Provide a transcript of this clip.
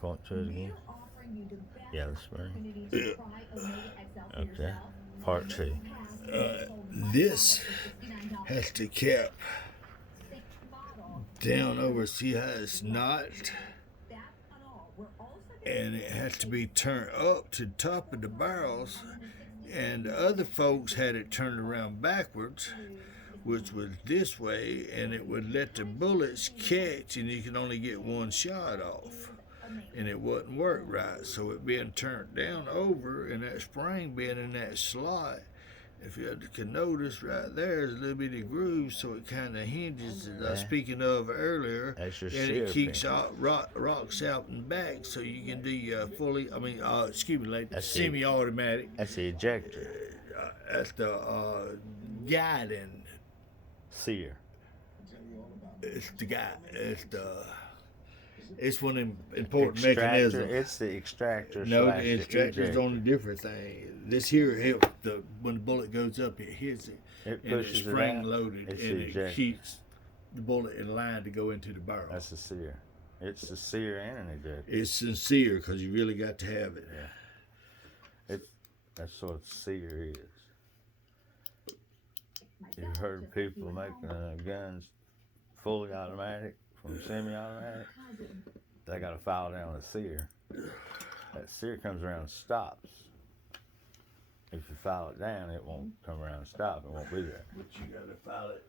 Point to it again. Yeah, the spring. Okay. Part two. This has to cap down over. See how it's not, and it has to be turned up to the top of the barrels. And the other folks had it turned around backwards, which was this way, and it would let the bullets catch, and you can only get one shot off. And it wouldn't work right, so it being turned down over, and that spring being in that slot. If you can notice right there, there's a little bitty groove, so it kind of hinges, as I was speaking of earlier, That's your and sear it keeps pin. rocks out and back, so you can do That's semi-automatic. That's the ejector. That's the guiding. Sear. It's one of them important Extractor. mechanisms. It's the extractor. No, slash the extractor's ejector. on a different thing. This here helps when the bullet goes up, it hits it, It and it's pushes it spring out. loaded, It's and the it ejector. keeps the bullet in line to go into the barrel. That's the sear. It's the sear and an ejector. It's sincere because you really got to have it. Yeah. That's what sear is. You've heard people making guns fully automatic from semi-automatic. They got to file down a sear. That sear comes around and stops. If you file it down, it won't come around and stop. It won't be there. But you got to file it.